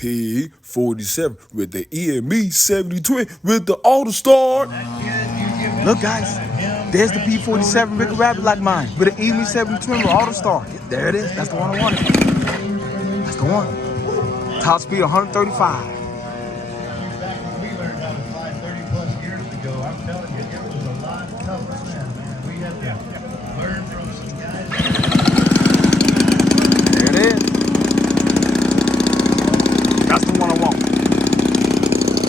P-47 with the EME 70 twin with the auto start. Look, guys, there's the P-47 Big Rabbit like mine with an EME 70 twin with auto start. There it is. That's the one I wanted. That's the one. Top speed 135.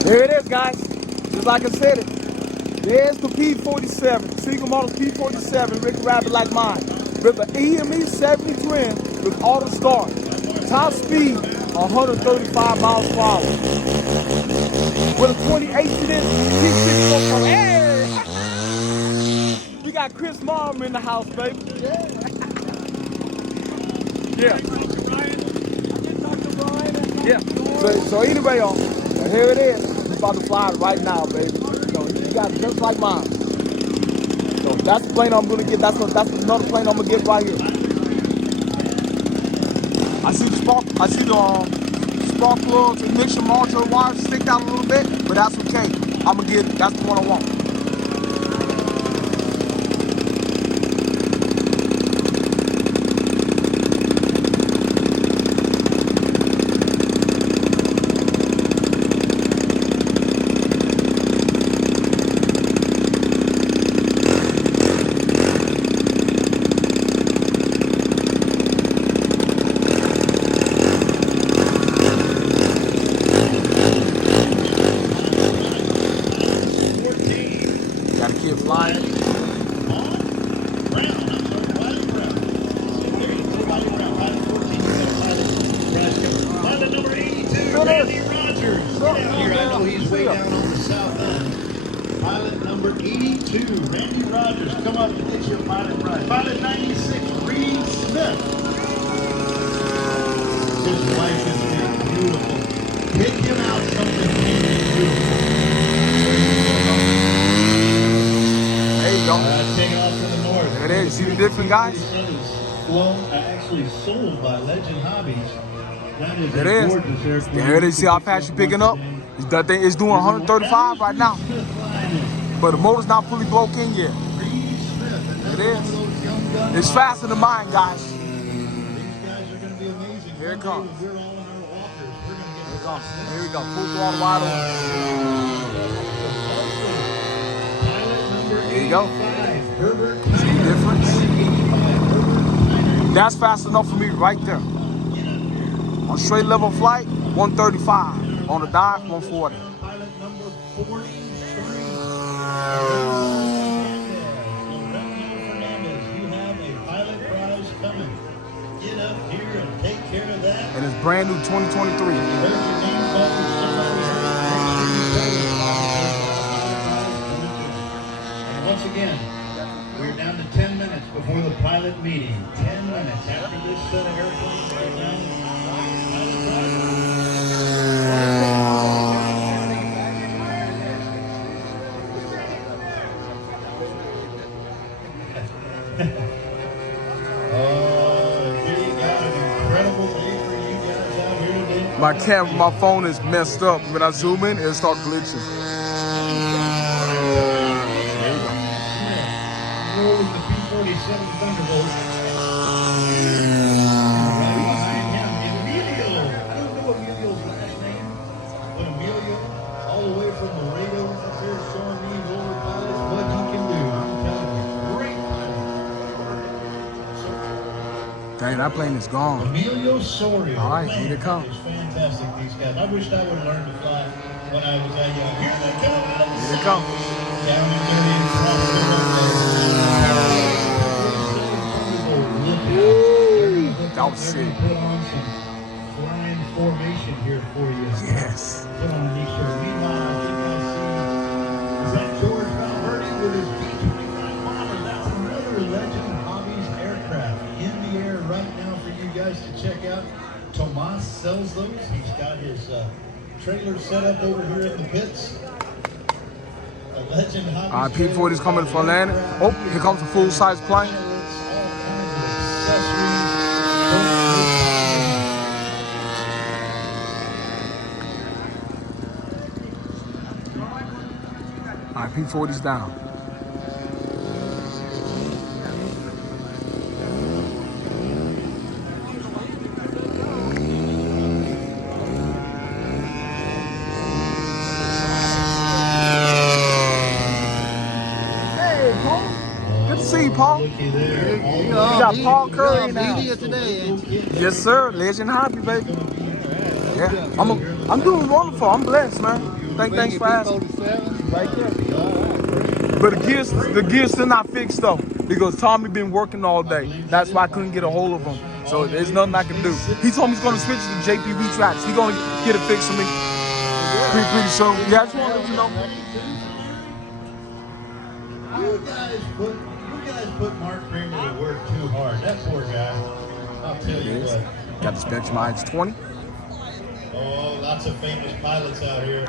There it is, guys. Just like I said it. There's the P-47, Seagull Models P-47, Rick Rabbit like mine, with an EME 70 twin with auto start. Top speed, 135 miles per hour. With a 28 to this P-6. Hey! We got Chris Mom in the house, baby. Yeah. Yeah. So anyway, y'all, here it is. It's about to fly right now, baby. You got it just like mine. So that's the plane I'm gonna get. That's another plane I'm gonna get right here. I see the spark plugs, ignition module wires stick out a little bit, but that's okay. I'm gonna get it. That's the one I want. Got a kid flying. Pilot number 82, Randy Rogers. Get out here. I know he's way down on the south end. Pilot number 82, Randy Rogers. Come up and get your pilot prize. Pilot 96, Reed Smith. His wife is beautiful. Pick him out something beautiful. There you go. Taking off to the north. There it is. See the different guys? Actually sold by Legend Hobbies. That is There it is. There it is. See how fast you're picking up? That thing is doing 135 right now. But the motor's not fully broke in yet. It is. It's faster than mine, guys. Here it comes. Here it comes. Here we go. Full throttle wide open. There you go. See the difference? That's fast enough for me right there. On straight level flight, 135. On the dive, 140. Pilot number 43. You have a pilot prize coming. Get up here and take care of that. And it's brand new 2023. And once again, we're down to 10 minutes before the pilot meeting. 10 minutes after this set of airplanes right now. My camera, my phone is messed up. When I zoom in, it'll start glitching. Rolling the P-47 Thunderbolt. Right behind him, Emilio. I don't know Emilio's last name, but Emilio, all the way from Laredo, up there showing these older pilots what he can do. I'm telling you, great pilot. Dang, that plane is gone. Emilio Sorio. All right, here they come. It's fantastic, these guys. I wished I would have learned to fly when I was that young. Here they come. Here they come. Down and dirty across the runway. That was sick. Put on some flying formation here for you. Yes. Put on a neat shirt. Meanwhile, I think I see, is that George Valverde with his P-25 bomber? That's another Legend Hobbies aircraft in the air right now for you guys to check out. Tomas sells those. He's got his trailer set up over here in the pits. Legend Hobbies. P-40 is coming for landing. Oh, here comes a full-size plane. All right, P40's down. Hey, Paul. Good to see you, Paul. You got Paul Curry now. Yes, sir. Legend hobby, baby. Yeah, I'm doing wonderful. I'm blessed, man. Thanks for asking. Right there. But the gear's still not fixed though, because Tommy been working all day. That's why I couldn't get a hold of him. So there's nothing I can do. He told me he's gonna switch to JP Retracts. He's gonna get it fixed for me pretty soon. Yeah, I just want to let you know. You guys put Mark Kramer to work too hard. That poor guy. I'll tell you what. Got the benchmarks 20. Oh, lots of famous pilots out here.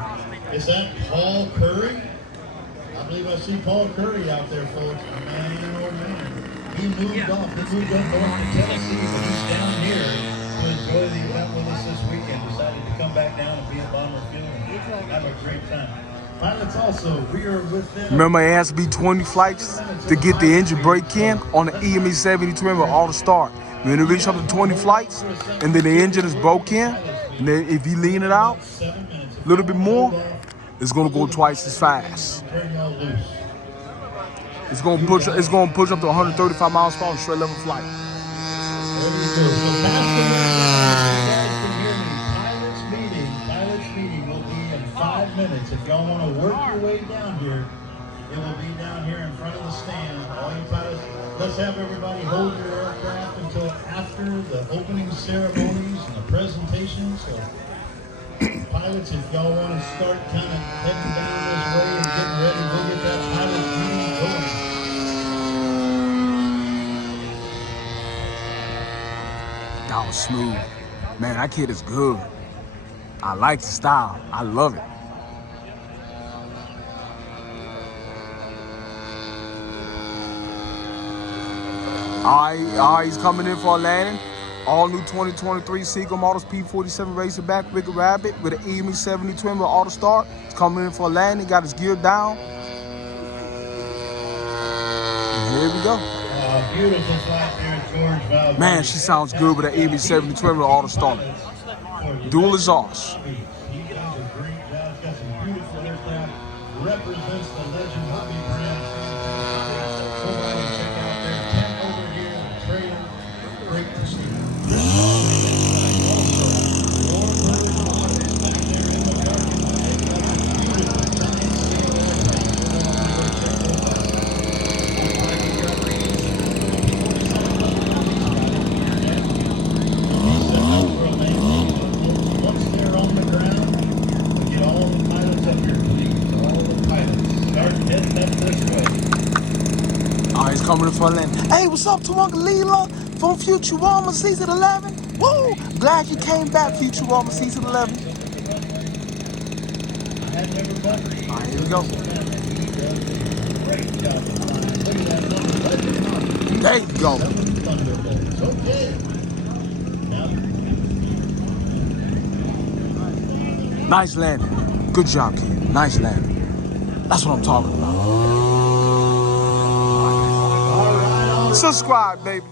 Is that Paul Curry? I believe I see Paul Curry out there, folks. Man, oh man. He moved off. He moved up north to Tennessee, but he's down here to enjoy the event with us this weekend. Decided to come back down and be at Bomber Field and have a great time. Pilots also, we are with them. Remember, it has to be 20 flights to get the engine brake in on the EME 70 twin with auto start. When it reaches up to 20 flights, and then the engine is broke in, and then if you lean it out a little bit more, it's gonna go twice as fast. It's gonna push up to 135 miles per hour straight level flight. There you go. So fast and Pilots meeting will be in 5 minutes. If y'all want to work your way down here, it will be down here in front of the stand. All you pilots, let's have everybody hold your aircraft until after the opening ceremonies and the presentations. So pilots, if y'all want to start kind of heading down this way and getting ready, we'll get that pilot meeting going. That was smooth. Man, that kid is good. I like the style. I love it. All right, he's coming in for a landing. All new 2023 Seagull models P-47 Razorback Wicked Rabbit with an EME 70 twin with auto start. He's coming in for a landing, got his gear down. And here we go. Beautiful flight there at George Valve. Man, she sounds good with an EME 70 twin with auto start. Dual exhaust. He does a great job. Got some beautiful aircraft. Represents the Legend Hobby brand. Go by and check out their tent over here, the trail. Great to see. He's coming in for a landing. Hey, what's up to Uncle Leela from Futurama Season 11? Woo! Glad you came back, Futurama Season 11. All right, here we go. There you go. Nice landing. Good job, kid. Nice landing. That's what I'm talking about. Subscribe, baby.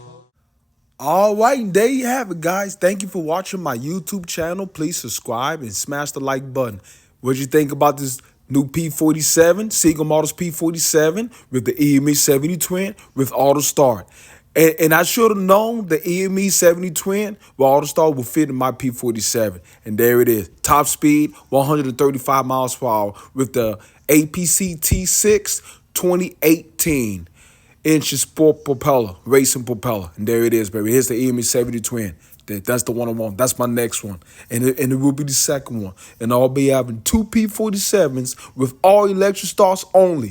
All right, and there you have it, guys. Thank you for watching my YouTube channel. Please subscribe and smash the like button. What you think about this new P-47, Seagull Models P-47 with the EME 70 twin with auto start? And I should have known the EME 70 twin with auto start would fit in my P-47. And there it is. Top speed, 135 miles per hour with the APC T6 2018. Inches sport propeller, racing propeller. And there it is, baby. Here's the EME 70 twin. That's the one I want. That's my next one. And it will be the second one. And I'll be having two P-47s with all electric starts only.